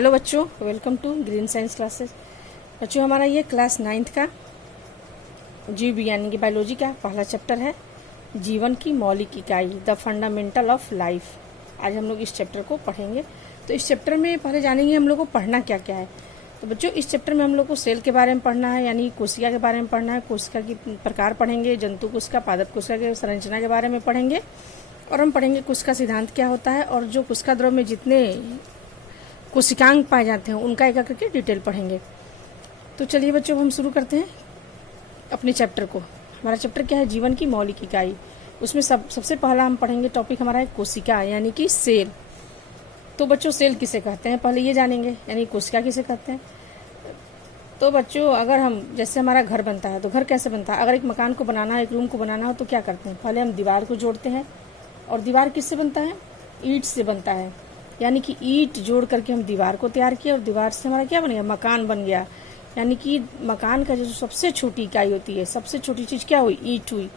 Hello बच्चों, welcome to green science classes. बच्चों, हमारा ये क्लास 9th का जीव विज्ञान की बायोलॉजी का पहला चैप्टर है, जीवन की मौलिक इकाई, द फंडामेंटल ऑफ लाइफ। आज हम लोग इस चैप्टर को पढ़ेंगे। तो इस चैप्टर में पहले जानेंगे हम लोग को पढ़ना क्या क्या है। तो बच्चों, इस चैप्टर में हम लोग को सेल के बारे में पढ़ना है, यानी कोशिका के बारे में पढ़ना है। कोशिका की प्रकार पढ़ेंगे, जंतु कोशिका, पादप कोशिका के संरचना के बारे में पढ़ेंगे, और हम पढ़ेंगे कोशिका सिद्धांत क्या होता है, और जो कोशिका द्रव में जितने कोशिकांग पाए जाते हैं उनका एक करके डिटेल पढ़ेंगे। तो चलिए बच्चों, हम शुरू करते हैं अपने चैप्टर को। हमारा चैप्टर क्या है? जीवन की मौलिक इकाई। उसमें सबसे पहला हम पढ़ेंगे टॉपिक हमारा है कोशिका, यानी कि सेल। तो बच्चों, सेल किसे कहते हैं पहले ये जानेंगे, यानी कोशिका किसे कहते हैं। तो बच्चों, अगर हम जैसे हमारा घर बनता है तो घर कैसे बनता है? अगर एक मकान को बनाना है, एक रूम को बनाना हो तो क्या करते हैं? पहले हम दीवार को जोड़ते हैं, और दीवार किससे बनता है? ईंट से बनता है। यानी कि ईंट जोड़ करके हम दीवार को तैयार किया, और दीवार से हमारा क्या बन गया? मकान बन गया। यानी कि मकान का जो सबसे छोटी इकाई होती है, सबसे छोटी चीज़ क्या हुई? ईंट हुई।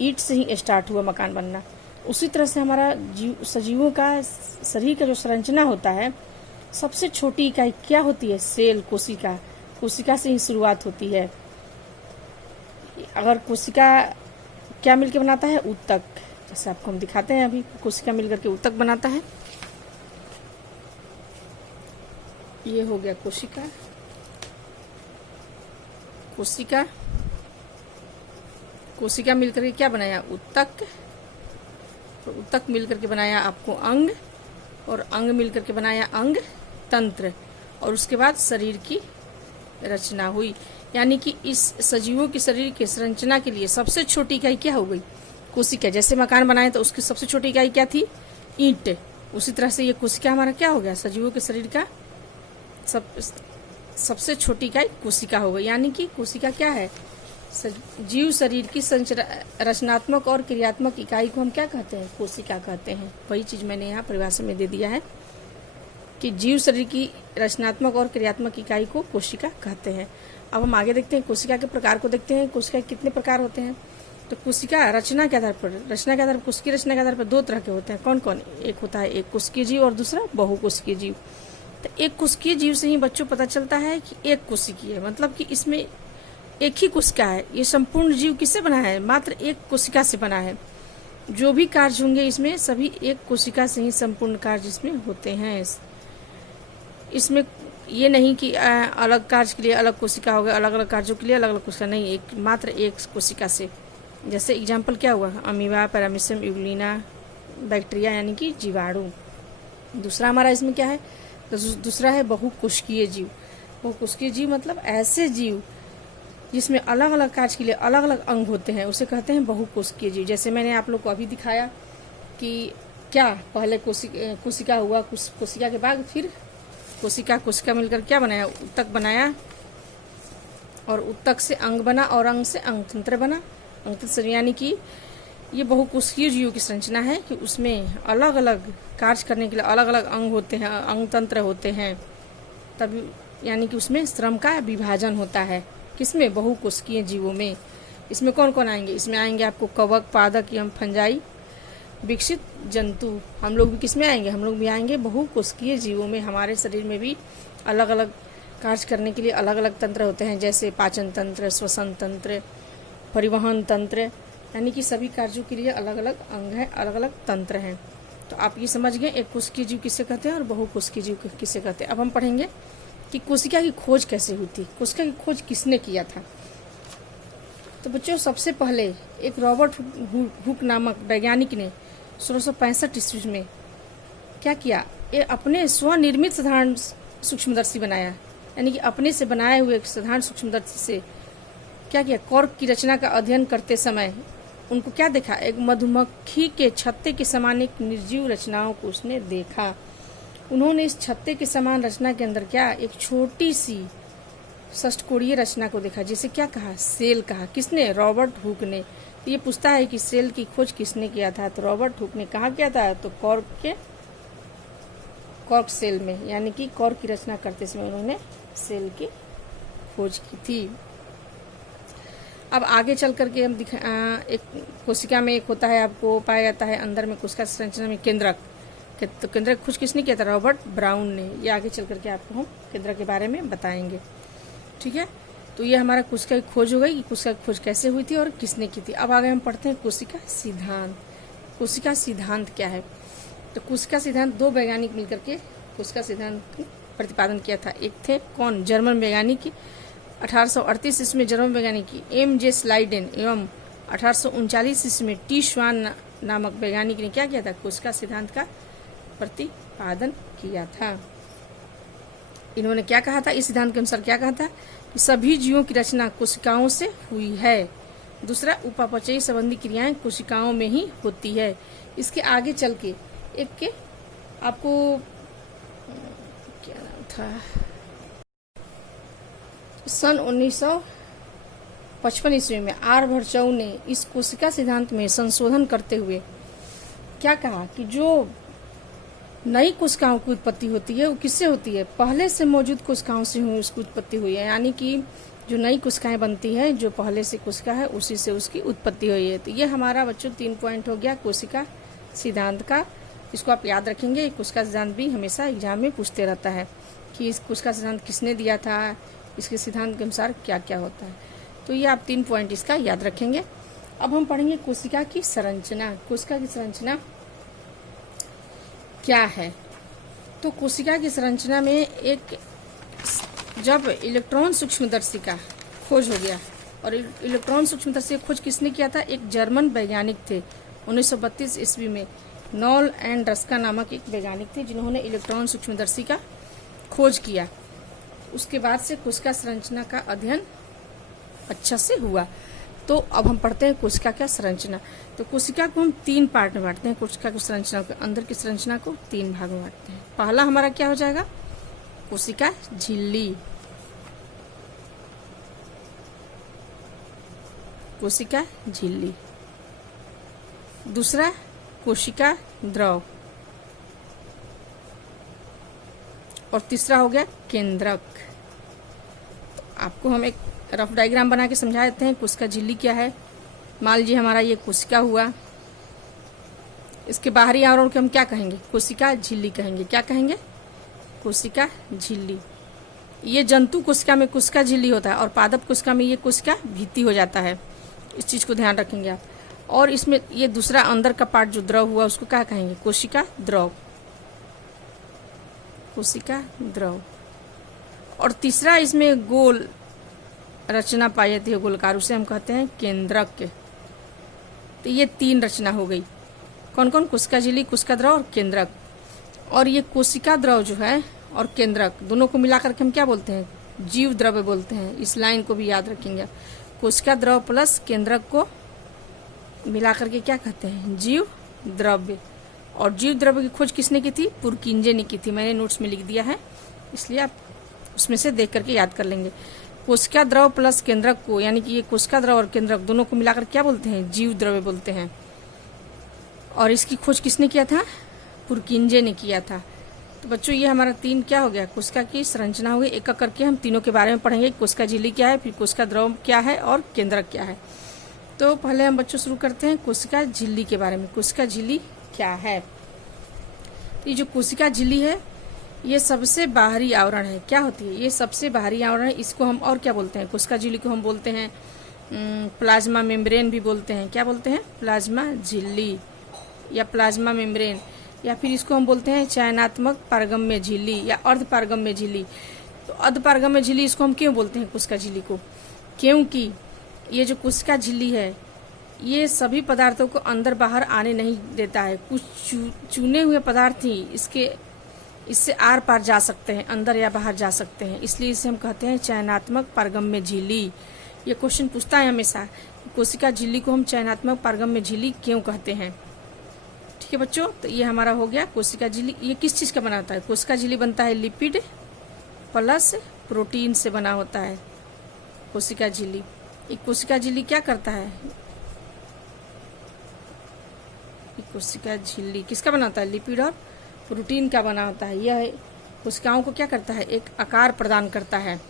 ईंट से ही स्टार्ट हुआ मकान बनना। उसी तरह से हमारा सजीवों का शरीर का जो संरचना होता है, सबसे छोटी इकाई क्या होती है? सेल, कोशिका। कोशिका से ही शुरुआत होती है। अगर कोशिका क्या मिलकर बनाता है? ऊतक। जैसे आपको हम दिखाते हैं, अभी कोशिका मिलकर के ऊतक बनाता है। ये हो गया कोशिका। कोशिका कोशिका मिलकर के क्या बनाया? ऊतक। और ऊतक मिलकर के बनाया आपको अंग, और अंग मिलकर के बनाया अंग तंत्र, और उसके बाद शरीर की रचना हुई। यानी कि इस सजीवों के शरीर के संरचना के लिए सबसे छोटी इकाई क्या हो गई? कोशिका। जैसे मकान बनाए तो उसकी सबसे छोटी इकाई क्या थी? ईंट। उसी तरह से ये कोशिका हमारा क्या हो गया? सजीवों के शरीर का सबसे छोटी इकाई कोशिका हो गई। यानी कि कोशिका क्या है? जीव शरीर की रचनात्मक और क्रियात्मक इकाई को हम क्या कहते हैं? कोशिका कहते हैं। वही चीज मैंने यहाँ परिभाषा में दे दिया है कि जीव शरीर की रचनात्मक और क्रियात्मक इकाई को कोशिका कहते हैं। अब हम आगे देखते हैं, कोशिका के प्रकार को देखते हैं। कोशिका के कितने प्रकार होते हैं? तो कोशिका रचना के आधार पर कोशिकीय रचना के आधार पर दो तरह के होते हैं। कौन कौन? एक होता है एक कोशिकीय जीव, और दूसरा बहुकोशिकीय जीव। तो एक कोशिकीय जीव से ही बच्चों पता चलता है कि एक कोशिकीय है, मतलब कि इसमें एक ही कोशिका है। ये संपूर्ण जीव किससे बना है? मात्र एक कोशिका से बना है। जो भी कार्य होंगे इसमें सभी एक कोशिका से ही संपूर्ण कार्य इसमें होते हैं। इसमें ये नहीं कि अलग कार्य के लिए अलग कोशिका हो गया, अलग अलग कार्यों के लिए अलग अलग कोशिका नहीं, एक मात्र एक कोशिका से। जैसे एग्जाम्पल क्या हुआ? अमीबा, पैरामीशियम, यूग्लिना, बैक्टीरिया यानी कि जीवाणु। दूसरा हमारा इसमें क्या है? तो दूसरा है बहुकोशिकीय जीव। बहुकोशिकीय जीव मतलब ऐसे जीव जिसमें अलग अलग कार्य के लिए अलग अलग अंग होते हैं, उसे कहते हैं बहुकोशिकीय जीव। जैसे मैंने आप लोग को अभी दिखाया कि क्या पहले कोशिका हुआ, कोशिका के बाद फिर कोशिका मिलकर क्या बनाया? ऊतक बनाया, और ऊतक से अंग बना, और अंग से अंग तंत्र बना। अंग तंत्र यानी कि ये बहुकोशिकीय जीव की संरचना है कि उसमें अलग अलग कार्य करने के लिए अलग अलग अंग होते हैं, अंग तंत्र होते हैं। तब यानी कि उसमें श्रम का विभाजन होता है। किसमें? बहुकोशिकीय जीवों में। इसमें कौन कौन आएंगे? इसमें आएंगे आपको कवक, पादप एवं फंजाई, विकसित जंतु। हम लोग भी किसमें आएंगे? हम लोग भी आएंगे बहुकोशिकीय जीवों में। हमारे शरीर में भी अलग अलग कार्य करने के लिए अलग अलग तंत्र होते हैं, जैसे पाचन तंत्र, श्वसन तंत्र, परिवहन तंत्र। यानी कि सभी कार्यों के लिए अलग अलग अंग हैं, अलग अलग तंत्र हैं। तो आप ये समझ गए एक कोशिकीय जीव किसे कहते हैं और बहुकोशिकीय जीव किसे कहते हैं। अब हम पढ़ेंगे कि कोशिका की खोज कैसे हुई थी, कोशिका की खोज किसने किया था। तो बच्चों, सबसे पहले एक रॉबर्ट हुक नामक वैज्ञानिक ने 1665 ईस्वी में क्या किया? ये अपने स्वनिर्मित साधारण सूक्ष्मदर्शी बनाया। यानी कि अपने से बनाए हुए एक साधारण सूक्ष्मदर्शी से क्या किया? कॉर्क की रचना का अध्ययन करते समय उनको क्या देखा? एक मधुमक्खी के छत्ते के समान एक निर्जीव रचनाओं को उसने देखा। उन्होंने इस छत्ते के समान रचना के अंदर क्या? एक छोटी सी षष्ठकोणीय रचना को देखा, जिसे क्या कहा? सेल कहा। किसने? रॉबर्ट हुक ने। तो ये पूछता है कि सेल की खोज किसने किया था? तो रॉबर्ट हुक ने कहा किया था? तो कॉर्क सेल में, यानी कि कॉर्क की रचना करते समय उन्होंने सेल की खोज की थी। अब आगे चल करके हम एक कोशिका में एक होता है, आपको पाया जाता है अंदर में कोशिका संरचना में केंद्रक। तो केंद्रक की खोज किसने किया था? रॉबर्ट ब्राउन ने। ये आगे चल करके आपको हम केंद्रक के बारे में बताएंगे। ठीक है, तो ये हमारा कोशिका की खोज हो गई कि कोशिका की खोज कैसे हुई थी और किसने की थी। अब आगे हम पढ़ते हैं कोशिका सिद्धांत। कोशिका सिद्धांत क्या है? तो कोशिका सिद्धांत दो वैज्ञानिक मिलकर के कोशिका सिद्धांत का प्रतिपादन किया था। एक थे कौन? जर्मन वैज्ञानिक 1838 ईस्वी में जर्मन वैज्ञानिक एम जे स्लाइडेन एवं 1839 ईस्वी में टी श्वान नामक वैज्ञानिक ने क्या किया था? कोशिका सिद्धांत का प्रतिपादन किया था। इन्होंने क्या कहा था? इस सिद्धांत के अनुसार क्या कहा था कि सभी जीवों की रचना कोशिकाओं से हुई है। दूसरा, उपापचयी संबंधी क्रियाएं कोशिकाओं में ही होती है। इसके आगे चल के एक के आपको क्या नाम था, सन 1955 ईस्वी में आर भरचौ ने इस कोशिका सिद्धांत में संशोधन करते हुए क्या कहा कि जो नई कोशिकाओं की उत्पत्ति होती है वो किससे होती है? पहले से मौजूद कोशिकाओं से हुई उसकी उत्पत्ति हुई है। यानी कि जो नई कोशिकाएं बनती है, जो पहले से कोशिका है उसी से उसकी उत्पत्ति हुई है। तो ये हमारा बच्चों 3 पॉइंट हो गया कोशिका सिद्धांत का। इसको आप याद रखेंगे। कोशिका सिद्धांत भी हमेशा एग्जाम में पूछते रहता है कि इस कोशिका सिद्धांत किसने दिया था, इसके सिद्धांत के अनुसार क्या क्या होता है। तो ये आप 3 पॉइंट इसका याद रखेंगे। अब हम पढ़ेंगे कोशिका की संरचना। कोशिका की संरचना क्या है? तो कोशिका की संरचना में एक जब इलेक्ट्रॉन सूक्ष्मदर्शी का खोज हो गया, और इलेक्ट्रॉन सूक्ष्मदर्शी की खोज किसने किया था? एक जर्मन वैज्ञानिक थे 1932 ईस्वी में नॉल एंड रस्का नामक एक वैज्ञानिक थे जिन्होंने इलेक्ट्रॉन सूक्ष्मदर्शी का खोज किया। उसके बाद से कोशिका संरचना का अध्ययन अच्छा से हुआ। तो अब हम पढ़ते हैं कोशिका का संरचना। तो कोशिका को हम 3 पार्ट में बांटते हैं। कोशिका की संरचना को, अंदर की संरचना को 3 भाग में बांटते हैं। पहला हमारा क्या हो जाएगा? कोशिका झिल्ली। कोशिका झिल्ली। दूसरा कोशिका द्रव, और तीसरा हो गया केंद्रक। तो आपको हम एक रफ डायग्राम बना के समझा देते हैं। कोशिका झिल्ली क्या है? मान लीजिए हमारा ये कोशिका हुआ, इसके बाहरी आवरण को हम क्या कहेंगे? कोशिका झिल्ली कहेंगे। क्या कहेंगे? कोशिका झिल्ली। ये जंतु कोशिका में कोशिका झिल्ली होता है और पादप कोशिका में ये कोशिका भित्ति हो जाता है। इस चीज को ध्यान रखेंगे आप। और इसमें ये दूसरा अंदर का पार्ट जो द्रव हुआ उसको क्या कहेंगे? कोशिका द्रव। कोशिका द्रव। और तीसरा इसमें गोल रचना पाई जाती है, गोलकार, उसे हम कहते हैं केंद्रक। तो ये 3 रचना हो गई। कौन कौन? कोशिका झिल्ली, कोशिका द्रव और केंद्रक। और ये कोशिका द्रव जो है और केंद्रक दोनों को मिलाकर के हम क्या बोलते हैं? जीव द्रव्य बोलते हैं। इस लाइन को भी याद रखेंगे। कोशिका द्रव प्लस केंद्रक को मिलाकर के क्या कहते हैं? जीव द्रव्य। और जीव द्रव्य की खोज किसने की थी? पुरकिंजे ने की थी। मैंने नोट्स में लिख दिया है, इसलिए आप उसमें से देख करके याद कर लेंगे। कोशिका द्रव प्लस केंद्रक को, यानी कि ये कोशिका द्रव और केंद्रक दोनों को मिलाकर क्या बोलते हैं? जीव द्रव्य बोलते हैं। और इसकी खोज किसने किया था? पुरकिंजे ने किया था। तो बच्चों ये हमारा 3 क्या हो गया? कोशिका की संरचना हो गई। एक एक करके हम तीनों के बारे में पढ़ेंगे। कोशिका झिल्ली क्या है, फिर कोशिका द्रव क्या है और केंद्रक क्या है। तो पहले हम बच्चों शुरू करते हैं कोशिका झिल्ली के बारे में। कोशिका झिल्ली क्या है? तो ये जो कोशिका झिल्ली है ये सबसे बाहरी आवरण है। क्या होती है? ये सबसे बाहरी आवरण है। इसको हम और क्या बोलते हैं? कोशिका झिल्ली को हम बोलते हैं प्लाज्मा मेम्ब्रेन भी बोलते हैं। क्या बोलते हैं? प्लाज्मा झिल्ली या प्लाज्मा मेम्ब्रेन, या फिर इसको हम बोलते हैं चयनात्मक पारगम्य झिल्ली या अर्ध पारगम्य झिल्ली। तो अर्ध पारगम्य झिल्ली इसको हम क्यों बोलते हैं कोशिका झिल्ली को? क्योंकि ये जो कोशिका झिल्ली है ये सभी पदार्थों को अंदर बाहर आने नहीं देता है। कुछ चुने हुए पदार्थ ही इससे आर पार जा सकते हैं, अंदर या बाहर जा सकते हैं। इसलिए इसे हम कहते हैं चयनात्मक पारगम्य झिल्ली। ये क्वेश्चन पूछता है हमेशा, कोशिका झिल्ली को हम चयनात्मक पारगम्य झिल्ली क्यों कहते हैं? ठीक है बच्चों, तो ये हमारा हो गया कोशिका झिल्ली। ये किस चीज का बना होता है? कोशिका झिल्ली बनता है लिपिड प्लस प्रोटीन से बना होता है कोशिका झिल्ली। एक कोशिका झिल्ली क्या करता है? कोशिका झिल्ली किसका बना होता है? लिपिड और प्रोटीन का बना होता है। यह कोशिकाओं को क्या करता है? एक आकार प्रदान करता है।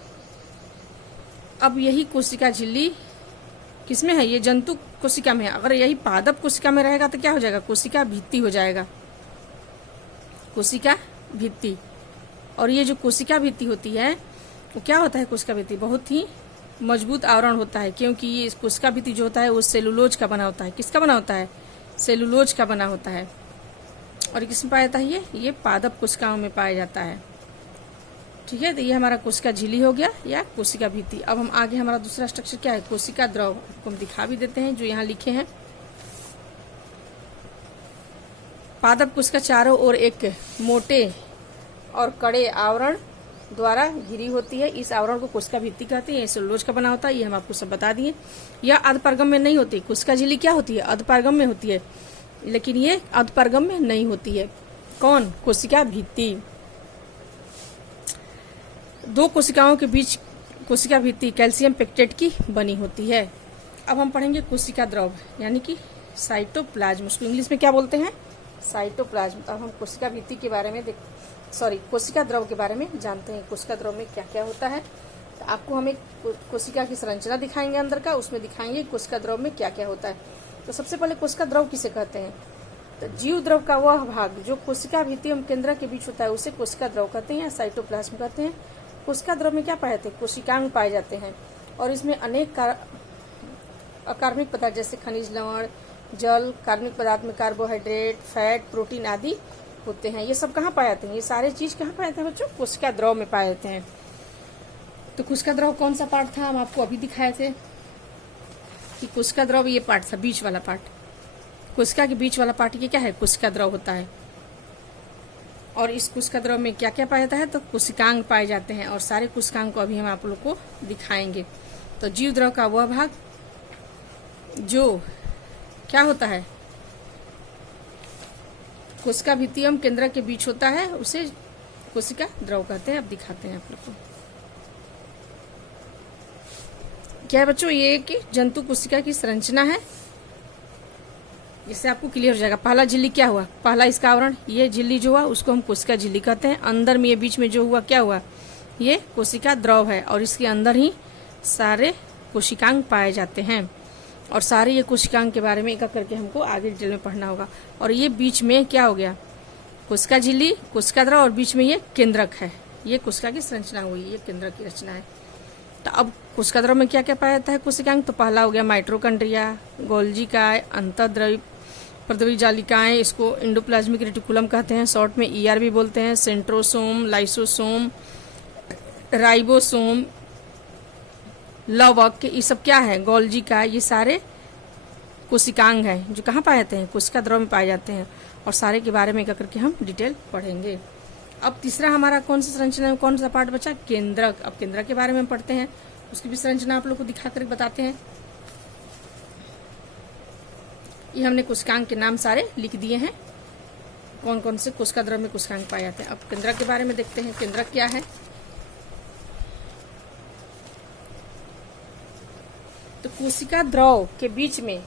अब यही कोशिका झिल्ली किसमें है? ये जंतु कोशिका में है। अगर यही पादप कोशिका में रहेगा तो क्या हो जाएगा? कोशिका भित्ति हो जाएगा। कोशिका भित्ति। और ये जो कोशिका भित्ति होती है वो क्या होता है, कोशिका भित्ति बहुत ही मजबूत आवरण होता है, क्योंकि ये कोशिका भित्ति जो होता है वो सेलुलोज का बना होता है। किसका बना होता है, सेलुलोज का बना होता है। और किसमें पाया जाता है, ये पादप कोशिकाओं में पाया जाता है। ठीक है, तो ये हमारा कोशिका झिल्ली हो गया या कोशिका भित्ति। अब हम आगे हमारा दूसरा स्ट्रक्चर क्या है, कोशिका द्रव, आपको हम दिखा भी देते हैं जो यहाँ लिखे हैं। पादप कोशिका चारों ओर एक मोटे और कड़े आवरण द्वारा घिरी होती है। इस आवरण को कोशिका भित्ति कहते हैं। सेलुलोज का बना होता है, ये हम आपको सब बता दिए। यह अधपार्गम में नहीं होती। कोशिका झिल्ली क्या होती है, अधपार्गम में होती है, लेकिन ये अधपार्गम में नहीं होती है। कौन, कोशिका भित्ति। दो कोशिकाओं के बीच कोशिका भित्ति कैल्शियम पेक्टेट की बनी होती है। अब हम पढ़ेंगे कोशिका द्रव यानी कि साइटोप्लाज्म। उसको इंग्लिश में क्या बोलते हैं, साइटोप्लाज्म। अब हम कोशिका भित्ति के बारे में कोशिका द्रव के बारे में जानते हैं। कोशिका द्रव में क्या क्या होता है। तो आपको हम एक कोशिका की संरचना दिखाएंगे अंदर का, उसमें दिखाएंगे कोशिका द्रव में क्या क्या होता है। तो सबसे पहले कोशिका द्रव किसे कहते हैं, तो जीव द्रव का वह भाग जो कोशिका भित्ति एवं केंद्रक के बीच होता है उसे कोशिका द्रव कहते हैं या साइटोप्लाज्म कहते हैं। कोशिका द्रव में क्या पाए जाते हैं, कोशिकांग पाए जाते हैं। और इसमें अनेक अकार्बनिक पदार्थ जैसे खनिज लवण, जल, कार्बनिक पदार्थ में कार्बोहाइड्रेट, फैट, प्रोटीन आदि होते हैं। ये सब कहाँ पाए जाते हैं, ये सारे चीज कहाँ पाए जाते हैं बच्चों, कोशिका द्रव में पाए जाते हैं। तो कोशिका द्रव कौन सा पार्ट था, हम आपको अभी दिखाए थे कि कोशिका द्रव ये पार्ट था, बीच वाला पार्ट। कोशिका के बीच वाला पार्ट ये क्या है, कोशिका द्रव होता है। और इस कोशिका द्रव में क्या क्या पाया जाता है, तो कोशिकांग पाए जाते हैं। और सारे कोशिकांग को अभी हम आप लोग को दिखाएंगे। तो जीव द्रव का वह भाग जो क्या होता है, कोशिका भित्ति एवं केंद्रक के बीच होता है उसे कोशिका द्रव कहते हैं। अब दिखाते हैं आप लोग को क्या है बच्चों, ये एक जंतु कोशिका की संरचना है। इससे आपको क्लियर हो जाएगा। पहला झिल्ली क्या हुआ, पहला इसका आवरण, ये झिल्ली जो हुआ उसको हम कोशिका झिल्ली कहते हैं। अंदर में ये बीच में जो हुआ क्या हुआ, ये कोशिका द्रव है। और इसके अंदर ही सारे कोशिकांग पाए जाते हैं। और सारे ये कोशिकांग के बारे में एक करके हमको आगे डिटेल में पढ़ना होगा। और ये बीच में क्या हो गया, कोशिका झिल्ली, कोशिका द्रव और बीच में ये केंद्रक है। ये कोशिका की संरचना हुई, ये केंद्रक की रचना है। तो अब कोशिका द्रव में क्या क्या पाया जाता है कोशिकांग, तो पहला हो गया माइटोकॉन्ड्रिया, गोल्जी काय, अंतःद्रव्य प्रद्रवी जालिकाएं, इसको एंडोप्लाज्मिक रेटिकुलम कहते हैं, शॉर्ट में ER भी बोलते हैं, सेंट्रोसोम, लाइसोसोम, राइबोसोम, लवक, ये सब क्या है, गोल्जी का, ये सारे कोशिकांग हैं जो कहाँ पाए जाते हैं, कोशिका द्रव में पाए जाते हैं। और सारे के बारे में एक करके हम डिटेल पढ़ेंगे। अब तीसरा हमारा कौन सा संरचना में कौन सा पार्ट बचा, केंद्रक। अब केंद्रक के बारे में पढ़ते हैं, उसकी भी संरचना आप लोग को दिखा कर बताते हैं। ये हमने कोशिकांग के नाम सारे लिख दिए हैं, कौन कौन से कोशिका द्रव में कोशिकांग पाए जाते हैं। अब केंद्रक के बारे में देखते हैं, केंद्रक क्या है। तो कोशिका द्रव के बीच में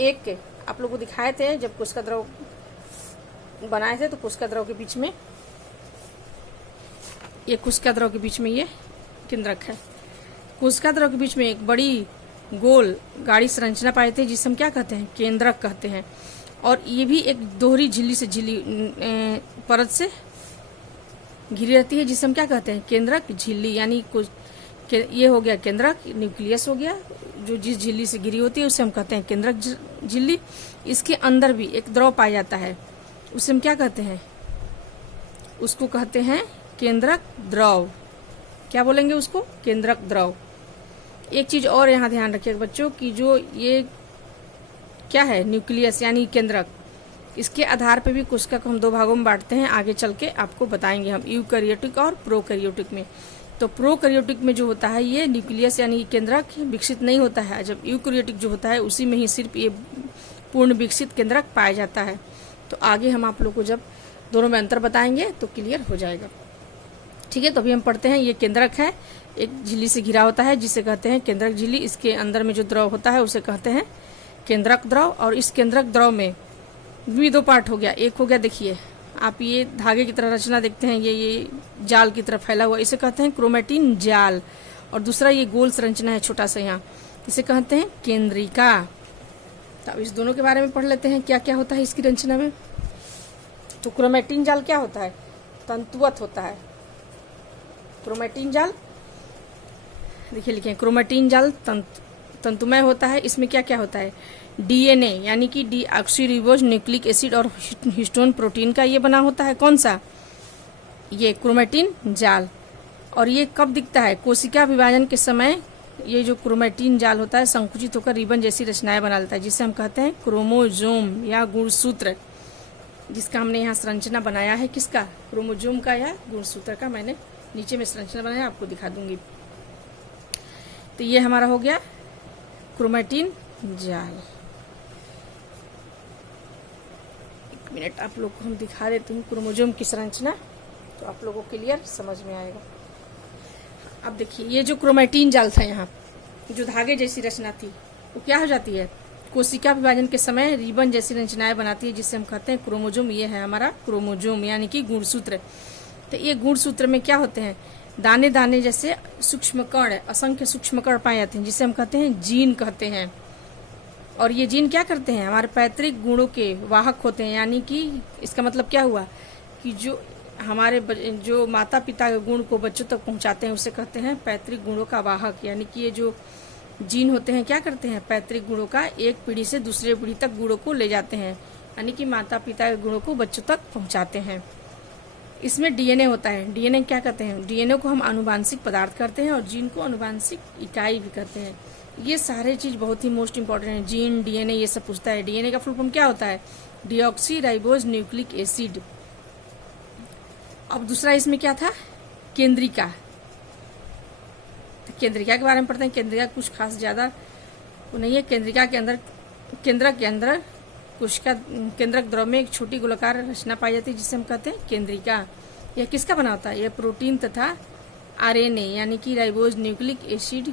एक आप लोग को दिखाए थे, जब कोशिका द्रव बनाए थे तो कोशिका द्रव के बीच में ये कोशिका द्रव के बीच में ये केंद्रक है। कोशिका द्रव के बीच में एक बड़ी गोल गाढ़ी संरचना पाए थे जिसे हम क्या कहते हैं, केंद्रक कहते हैं। और ये भी एक दोहरी झिल्ली से परत से घिरी रहती है जिसे हम क्या कहते हैं, केंद्रक झिल्ली। यानी ये हो गया केंद्रक, न्यूक्लियस हो गया, जो जिस झिल्ली से घिरी होती है उसे हम कहते हैं केंद्रक झिल्ली। इसके अंदर भी एक द्रव पाया जाता है, उसे हम क्या कहते हैं, उसको कहते हैं केंद्रक द्रव। क्या बोलेंगे उसको, केंद्रक द्रव। एक चीज और यहाँ ध्यान रखिएगा बच्चों की जो ये क्या है, न्यूक्लियस यानी केंद्रक, इसके आधार पर भी कोशिका को हम दो भागों में बांटते हैं। आगे चल के आपको बताएंगे हम, यूकैरियोटिक और प्रोकैरियोटिक में। तो प्रोकैरियोटिक में जो होता है ये न्यूक्लियस यानी केंद्रक विकसित नहीं होता है, जब यूकैरियोटिक जो होता है उसी में ही सिर्फ ये पूर्ण विकसित केंद्रक पाया जाता है। तो आगे हम आप लोग को जब दोनों में अंतर बताएंगे तो क्लियर हो जाएगा। ठीक है, तो अभी हम पढ़ते हैं। ये केंद्रक है, एक झिल्ली से घिरा होता है जिसे कहते हैं केंद्रक झिल्ली। इसके अंदर में जो द्रव होता है उसे कहते हैं केंद्रक द्रव। और इस केंद्रक द्रव में भी दो पार्ट हो गया। एक हो गया, देखिए आप ये धागे की तरह रचना देखते हैं, ये जाल की तरह फैला हुआ, इसे कहते हैं क्रोमेटिन जाल। और दूसरा ये गोल संरचना है छोटा सा यहाँ, इसे कहते हैं केंद्रिका। तो अब इस दोनों के बारे में पढ़ लेते हैं क्या क्या होता है इसकी रचना में। तो क्रोमेटिन जाल क्या होता है? तंतुवत होता है। क्रोमेटिन जाल देखिए लिखे, क्रोमेटिन जाल तंतुमय होता है। इसमें क्या क्या होता है? डीएनए यानी कि डीऑक्सीरिबोज न्यूक्लिक एसिड और हिस्टोन प्रोटीन का ये बना होता है। कौन सा? ये क्रोमेटिन जाल। और ये कब दिखता है? कोशिका विभाजन के समय ये जो क्रोमेटिन जाल होता है संकुचित होकर रिबन जैसी रचनाएं बना लेता है, जिसे हम कहते हैं क्रोमोजोम या गुणसूत्र, जिसका हमने यहाँ संरचना बनाया है। किसका? क्रोमोजोम का या गुणसूत्र का। मैंने नीचे में संरचना बनाया, आपको दिखा दूंगी। तो ये हमारा हो गया क्रोमेटिन जाल। एक मिनट आप लोग को हम दिखा देती हूँ क्रोमोजोम की संरचना, तो आप लोगों को क्लियर समझ में आएगा। अब देखिए, ये जो क्रोमेटिन जाल था, यहाँ जो धागे जैसी रचना थी, वो क्या हो जाती है? कोशिका विभाजन के समय रिबन जैसी रचनाएं बनाती है, जिसे हम कहते हैं क्रोमोजोम। ये है हमारा क्रोमोजोम यानी कि गुणसूत्र। तो ये गुणसूत्र में क्या होते हैं? दाने दाने जैसे सूक्ष्म कण, असंख्य सूक्ष्म कण पाए जाते हैं, जिसे हम कहते हैं जीन कहते हैं। और ये जीन क्या करते हैं? हमारे पैतृक गुणों के वाहक होते हैं। यानी कि इसका मतलब क्या हुआ कि जो हमारे जो माता पिता के गुण को बच्चों तक पहुंचाते हैं, उसे कहते हैं पैतृक गुणों का वाहक। यानी कि ये जो जीन होते हैं क्या करते हैं? पैतृक गुणों का एक पीढ़ी से दूसरे पीढ़ी तक गुणों को ले जाते हैं, यानी कि माता पिता के गुणों को बच्चों तक पहुंचाते हैं। इसमें डीएनए होता है। डीएनए क्या कहते हैं? डीएनए को हम आनुवांशिक पदार्थ करते हैं और जीन को आनुवांशिक इकाई भी कहते हैं। ये सारे चीज बहुत ही मोस्ट इंपॉर्टेंट है। जीन, डीएनए, ये सब पूछता है। डीएनए का फुल फॉर्म क्या होता है? Deoxyribose nucleic acid. अब दूसरा इसमें क्या था? केंद्रिका। तो केंद्रिका के बारे में पढ़ते हैं। केंद्रिका कुछ खास ज्यादा वो नहीं है। केंद्रिका के अंदर, केंद्रक के अंदर कोशिका केंद्रक द्रव में एक छोटी गोलाकार रचना पाई जाती है, जिसे हम कहते हैं केंद्रिका। यह किसका बना होता है? यह प्रोटीन तथा आरएनए यानी कि राइबोज न्यूक्लिक एसिड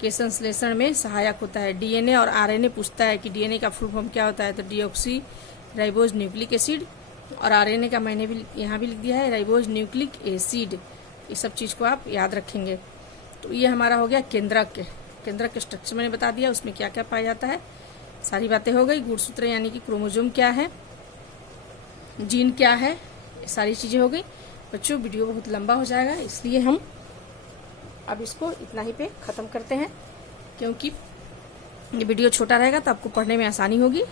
के संश्लेषण में सहायक होता है। डीएनए और आरएनए पूछता है कि डीएनए का फुल फॉर्म क्या होता है? तो डीऑक्सी राइबोज न्यूक्लिक एसिड। और आरएनए का मैंने भी यहाँ भी लिख दिया है, राइबोज न्यूक्लिक एसिड। ये सब चीज को आप याद रखेंगे। तो ये हमारा हो गया केंद्रक। केंद्रक के स्ट्रक्चर मैंने बता दिया, उसमें क्या क्या पाया जाता है, सारी बातें हो गई। गुणसूत्र यानी कि क्रोमोजोम क्या है, जीन क्या है, सारी चीजें हो गई। बच्चों वीडियो बहुत लंबा हो जाएगा, इसलिए हम अब इसको इतना ही पे खत्म करते हैं, क्योंकि ये वीडियो छोटा रहेगा तो आपको पढ़ने में आसानी होगी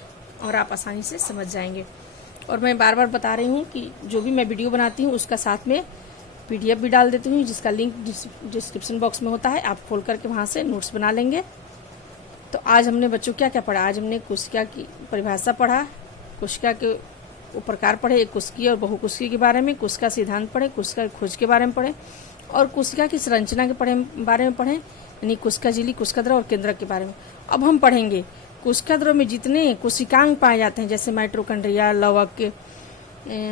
और आप आसानी से समझ जाएंगे। और मैं बार बार बता रही हूँ कि जो भी मैं वीडियो बनाती हूँ उसका साथ में पीडीएफ भी डाल देती हूँ, जिसका लिंक डिस्क्रिप्शन बॉक्स में होता है। आप खोल करके वहाँ से नोट्स बना लेंगे। तो आज हमने बच्चों क्या क्या पढ़ा? आज हमने कोशिका की परिभाषा पढ़ा, कोशिका के प्रकार पढ़े, एक कोशिकीय और बहुकोशिकीय के बारे में, कोशिका सिद्धांत पढ़े, कोशिका खोज के बारे में पढ़े, और कोशिका की संरचना के बारे में पढ़े, यानी कोशिका झिल्ली, कोशिका द्रव और केंद्रक के बारे में। अब हम पढ़ेंगे कोशिका द्रव में जितने कोशिकांग पाए जाते हैं, जैसे माइटोकॉन्ड्रिया, लवक,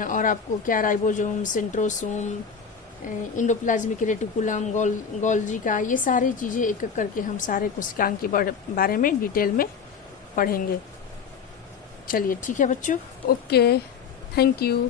और आपको क्या ribosome, centrosome, endoplasmic reticulum, Golgi का, ये सारी चीजें एक एक करके हम सारे कोशिकांग के बारे में डिटेल में पढ़ेंगे। चलिए ठीक है बच्चों, ओके, थैंक यू।